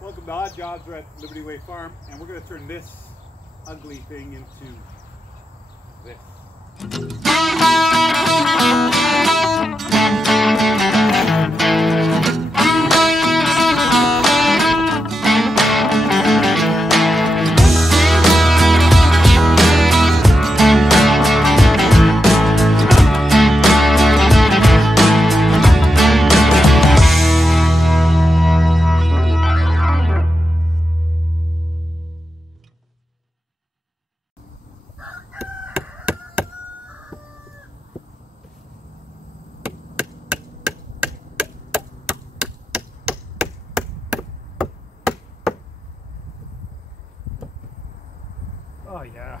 Welcome to Odd Jobs. We're at Liberty Way Farm, and we're going to turn this ugly thing into this. Oh yeah.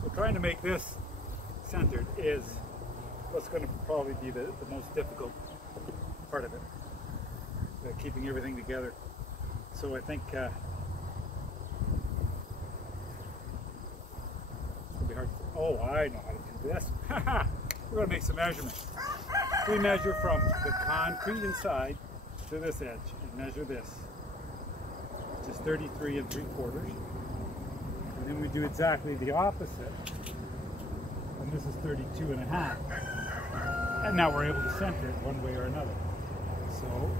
So trying to make this centered is what's going to probably be the most difficult part of it, keeping everything together. So I think it's going to be hard to, oh, I know how to do this. We're going to make some measurements. We measure from the concrete inside to this edge and measure this, which is 33 3/4. And then we do exactly the opposite. And this is 32 1/2. And now we're able to center it one way or another. So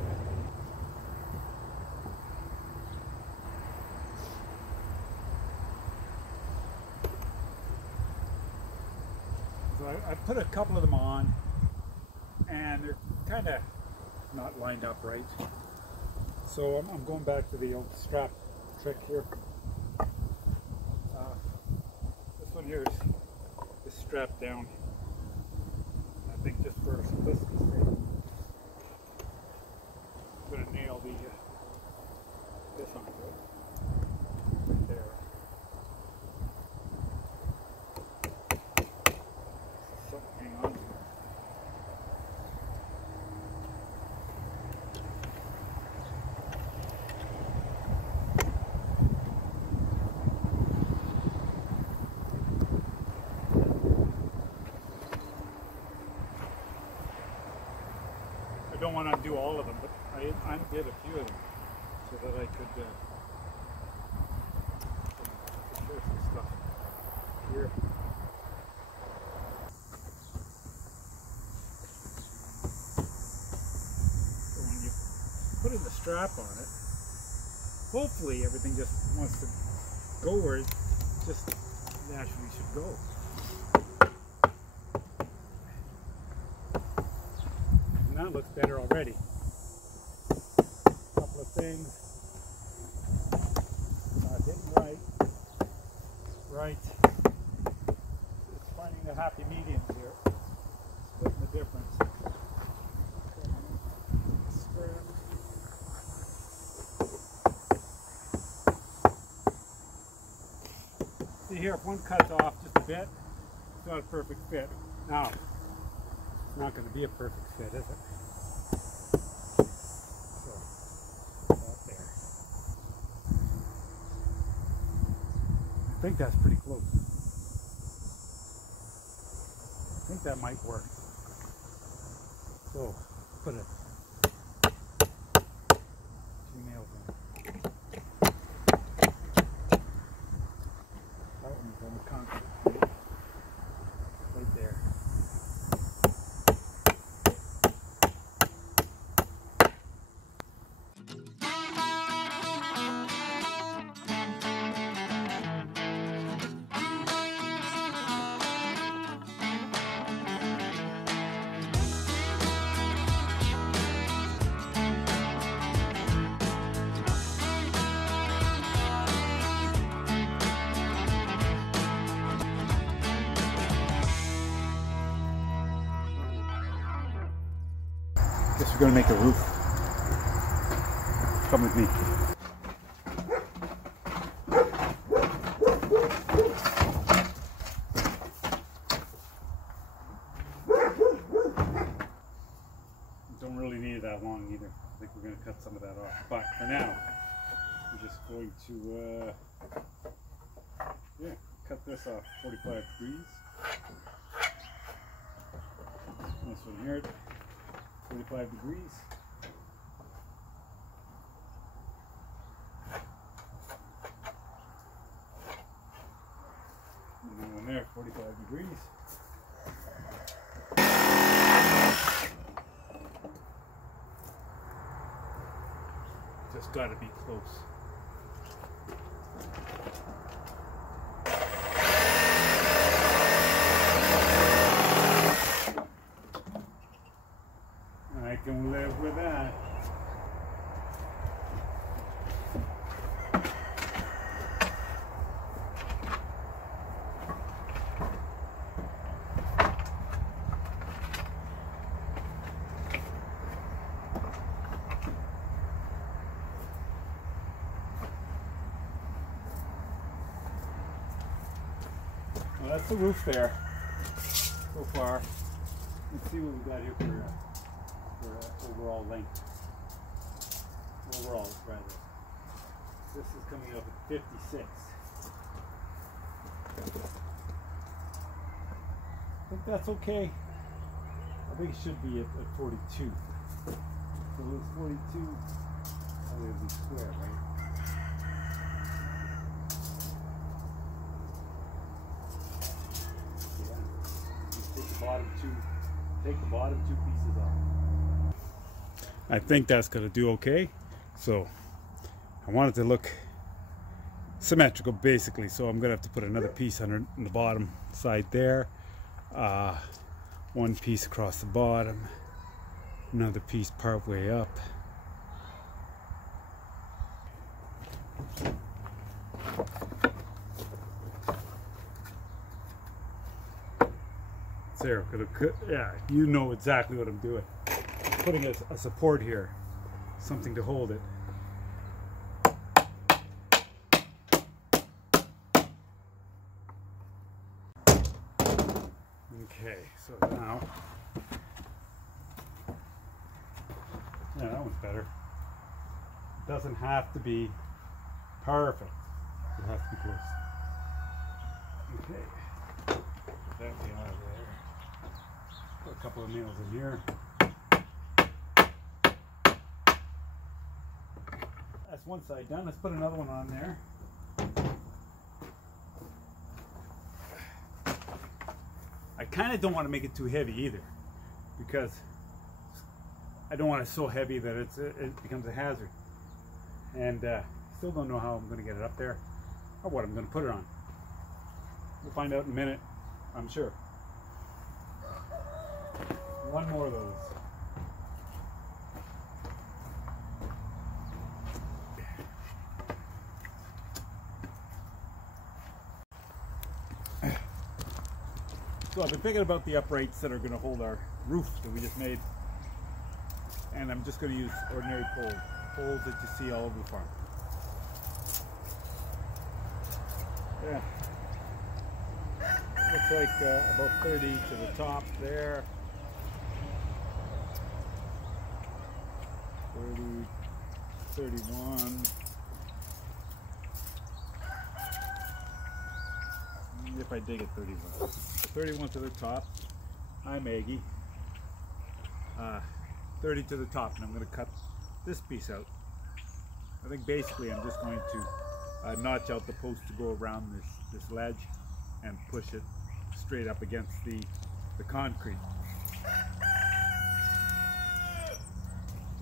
I put a couple of them on, and they're kind of not lined up right. So I'm going back to the old strap trick here. This one here is strapped down, I think, just for simplicity's sake. I'm going to nail this onto it, right there. Hang on. I don't want to do all of them, but I did a few of them so that I could share some stuff here. Putting the strap on it, hopefully everything just wants to go where it just naturally should go. And that looks better already. A couple of things not hitting right. It's finding the happy mediums here, splitting the difference. See here, if one cuts off just a bit, it's not a perfect fit. Now, it's not going to be a perfect fit, is it? So, about there. I think that's pretty close. I think that might work. So, put it. Nails in. That one's on the concrete. Right there. Guess we're going to make a roof. Come with me. don't really need it that long either. I think we're going to cut some of that off. But for now, we're just going to cut this off 45 degrees. This one here, 45 degrees. And one there, 45 degrees. Just gotta be close. I can live with that. Well, that's the roof there so far. Let's see what we got here for overall length. Overall, rather. This is coming up at 56. I think that's okay. I think it should be at 42. So it's 42. Oh, it'll be square, right? Take the bottom two pieces off. I think that's going to do okay. So I want it to look symmetrical basically, so I'm going to have to put another piece under the bottom side there, one piece across the bottom, another piece part way up. There, yeah, you know exactly what I'm doing. Putting a support here, something to hold it. Okay, so now, yeah, that one's better. It doesn't have to be perfect. It has to be close. Okay, put that way out of there. Put a couple of nails in here. That's one side done. Let's put another one on there. I kind of don't want to make it too heavy either, because I don't want it so heavy that it becomes a hazard. And still don't know how I'm going to get it up there or what I'm going to put it on. We'll find out in a minute, I'm sure. One more of those. So I've been thinking about the uprights that are going to hold our roof that we just made, and I'm just going to use ordinary poles that you see all over the farm. Yeah, looks like about 30 to the top there. 30, 31. If I dig it, 31. 31 to the top. Hi, Maggie. 30 to the top, and I'm going to cut this piece out. I think basically I'm just going to notch out the post to go around this ledge and push it straight up against the concrete.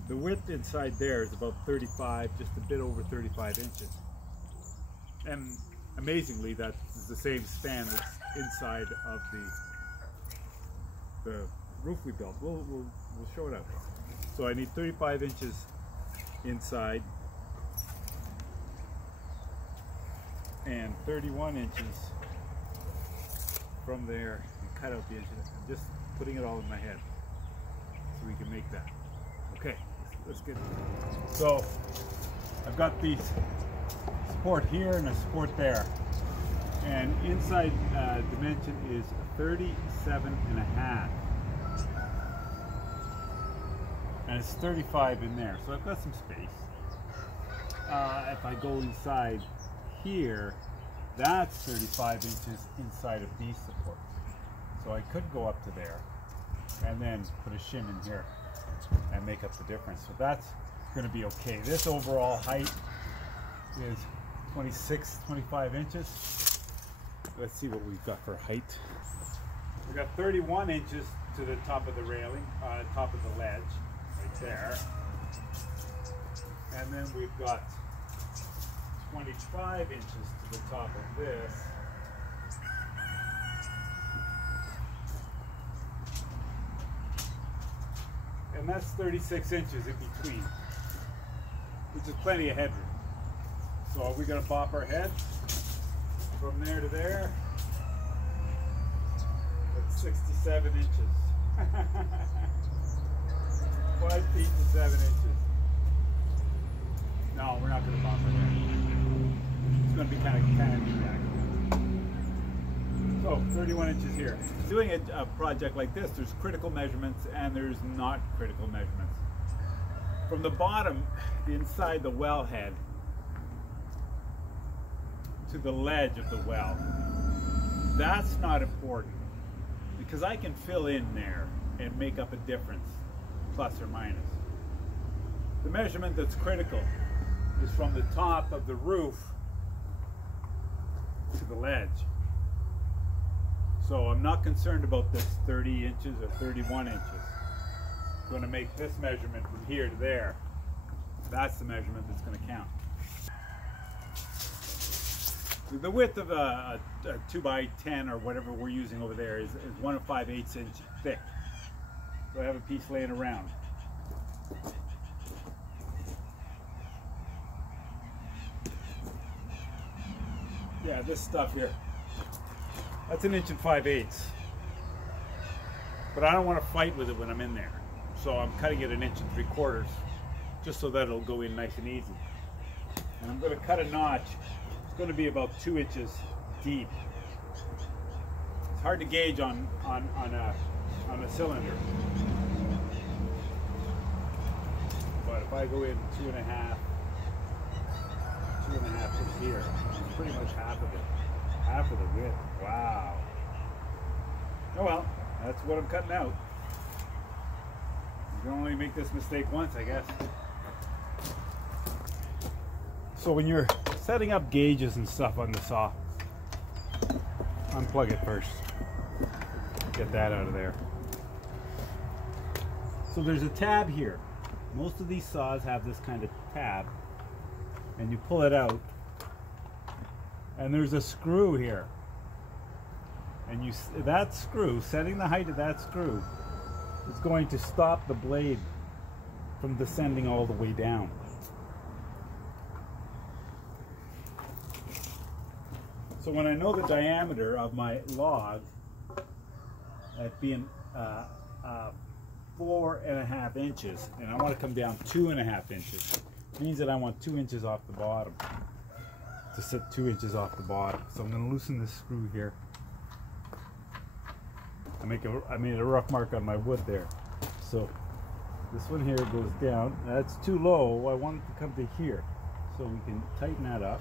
The width inside there is about 35, just a bit over 35 inches. And amazingly, that is the same span that's inside of the roof we built. We'll show it out. So I need 35 inches inside and 31 inches from there, and cut out the edges. I'm just putting it all in my head so we can make that. Okay, let's get it. So I've got these support here and a support there, and inside dimension is 37.5. and it's 35 in there, so I've got some space. If I go inside here, that's 35 inches inside of these supports. So I could go up to there and then put a shim in here and make up the difference. So that's going to be okay. This overall height is 26, 25 inches. Let's see what we've got for height. We've got 31 inches to the top of the railing, top of the ledge, right there. And then we've got 25 inches to the top of this. And that's 36 inches in between, which is plenty of headroom. So are we going to bop our heads from there to there? That's 67 inches. 5 feet to 7 inches. No, we're not going to bop our head. It's going to be kind of neat actually. So 31 inches here. Doing a project like this, there's critical measurements and there's not critical measurements. From the bottom, inside the wellhead, to the ledge of the well, that's not important because I can fill in there and make up a difference, plus or minus. The measurement that's critical is from the top of the roof to the ledge. So I'm not concerned about this 30 inches or 31 inches. I'm going to make this measurement from here to there. That's the measurement that's going to count. The width of a 2x10 or whatever we're using over there is 1 5/8 inch thick. So I have a piece laying around. Yeah, this stuff here, that's 1 5/8 inches. But I don't want to fight with it when I'm in there. So I'm cutting it 1 3/4 inches just so that it'll go in nice and easy. And I'm going to cut a notch. It's going to be about 2 inches deep. It's hard to gauge on a cylinder. But if I go in 2.5 inches here, it's pretty much half of it. Half of the width. Wow. Oh well, that's what I'm cutting out. You can only make this mistake once, I guess. So when you're setting up gauges and stuff on the saw, unplug it first. Get that out of there. So there's a tab here. Most of these saws have this kind of tab, and you pull it out, and there's a screw here. And that screw, setting the height of that screw, is going to stop the blade from descending all the way down. So when I know the diameter of my log at being 4.5 inches, and I want to come down 2.5 inches, it means that I want 2 inches off the bottom, to sit 2 inches off the bottom. So I'm going to loosen this screw here. I made a rough mark on my wood there. So this one here goes down. That's too low. I want it to come to here. So we can tighten that up.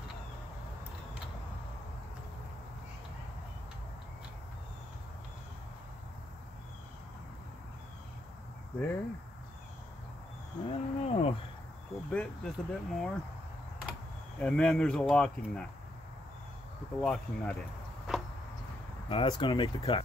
There. I don't know. A little bit, just a bit more. And then there's a locking nut. Put the locking nut in. Now that's going to make the cut.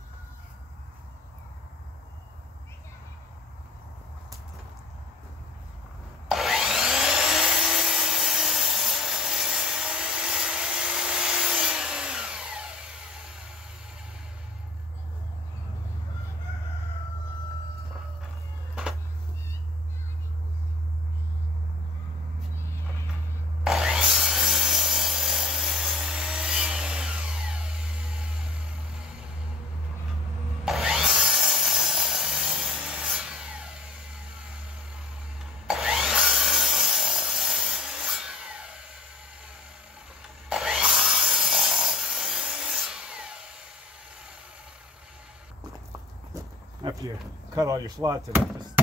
After you cut all your slots in, just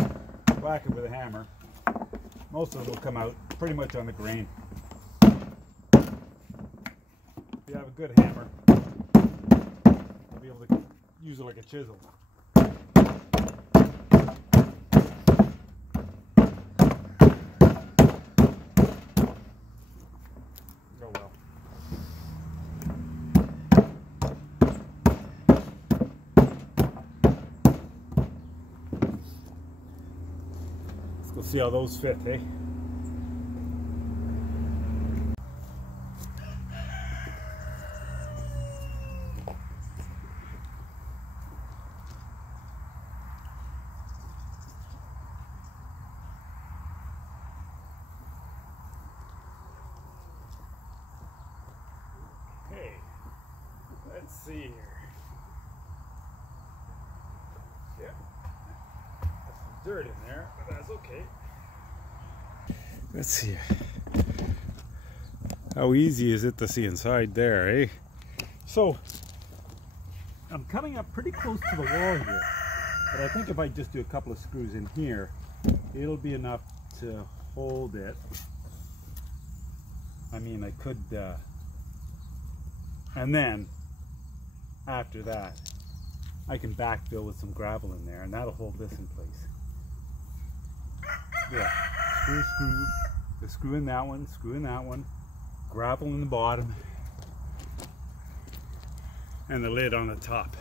whack it with a hammer, most of them will come out pretty much on the grain. If you have a good hammer, you'll be able to use it like a chisel. Oh well. Let's go see how those fit, eh? Okay, let's see here. Yeah, there's some dirt in there, but that's okay. Let's see. How easy is it to see inside there, eh? So, I'm coming up pretty close to the wall here, but I think if I just do a couple of screws in here, it'll be enough to hold it. I mean, I could, and then, after that, I can backfill with some gravel in there, and that'll hold this in place. Yeah, screw, the screw in that one, gravel in the bottom, and the lid on the top.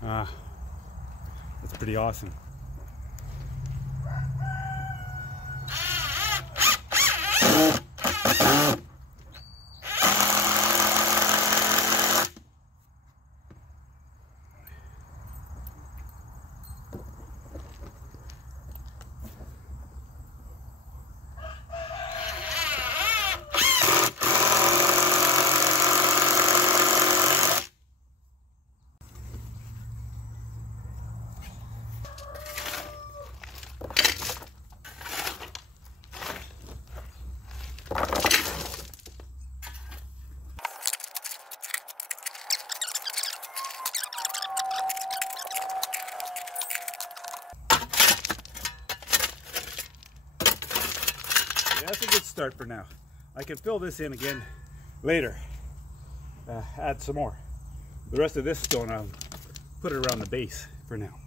That's pretty awesome. That's a good start for now. I can fill this in again later, add some more. The rest of this stone, I'll put it around the base for now.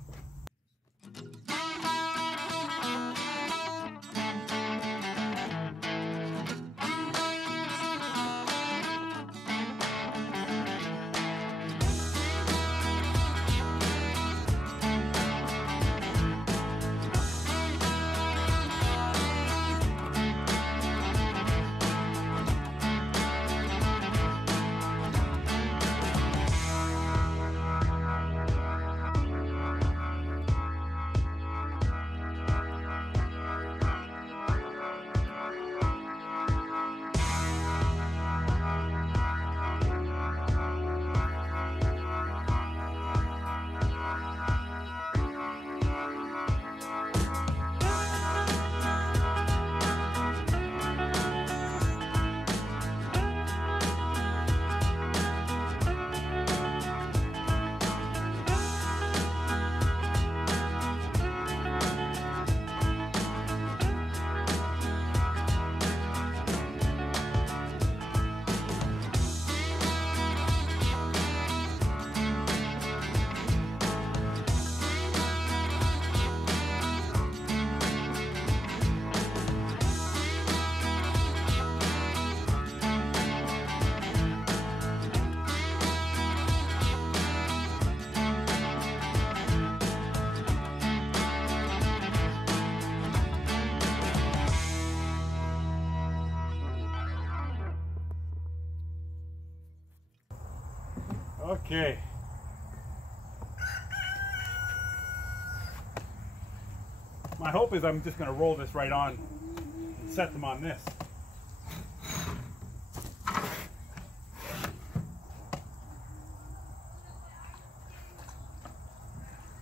Okay. My hope is I'm just going to roll this right on and set them on this.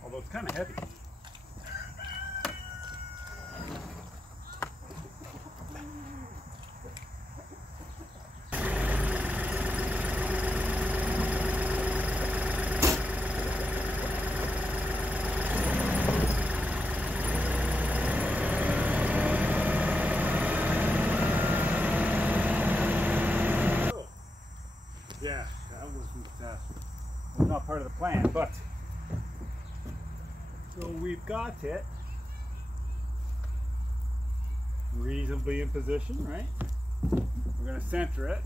Although it's kind of heavy. It's not part of the plan, but so we've got it reasonably in position, right? We're going to center it.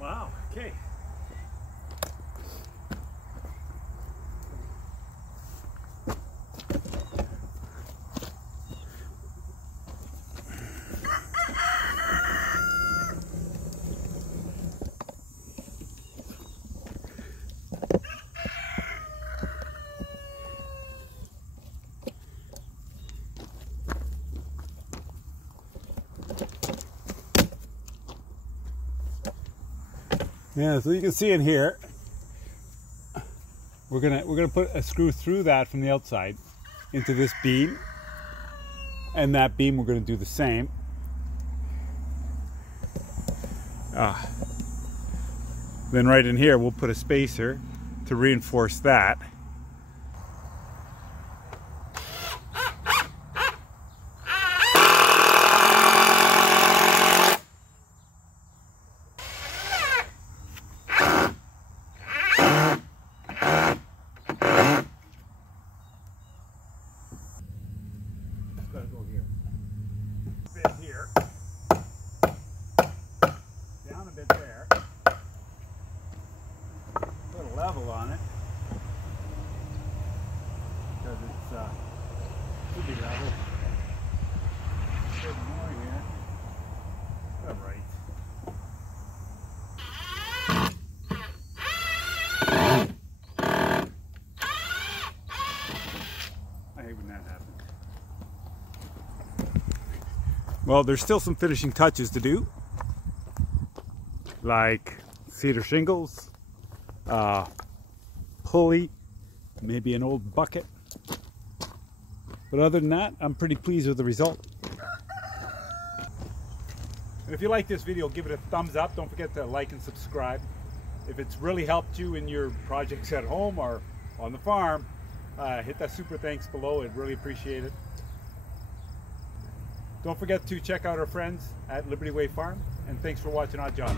Wow, okay. Yeah, so you can see in here, we're gonna put a screw through that from the outside into this beam, and that beam we're gonna do the same. Then right in here we'll put a spacer to reinforce that. Gotta go here. Bit here. Down a bit there. Put a level on it. Because it's should be level. A bit more here. Alright. I hate when that happens. Well, there's still some finishing touches to do, like cedar shingles, pulley, maybe an old bucket. But other than that, I'm pretty pleased with the result. And if you like this video, give it a thumbs up. Don't forget to like and subscribe. If it's really helped you in your projects at home or on the farm, hit that super thanks below. I'd really appreciate it. Don't forget to check out our friends at Liberty Way Farm, and thanks for watching Odd Job.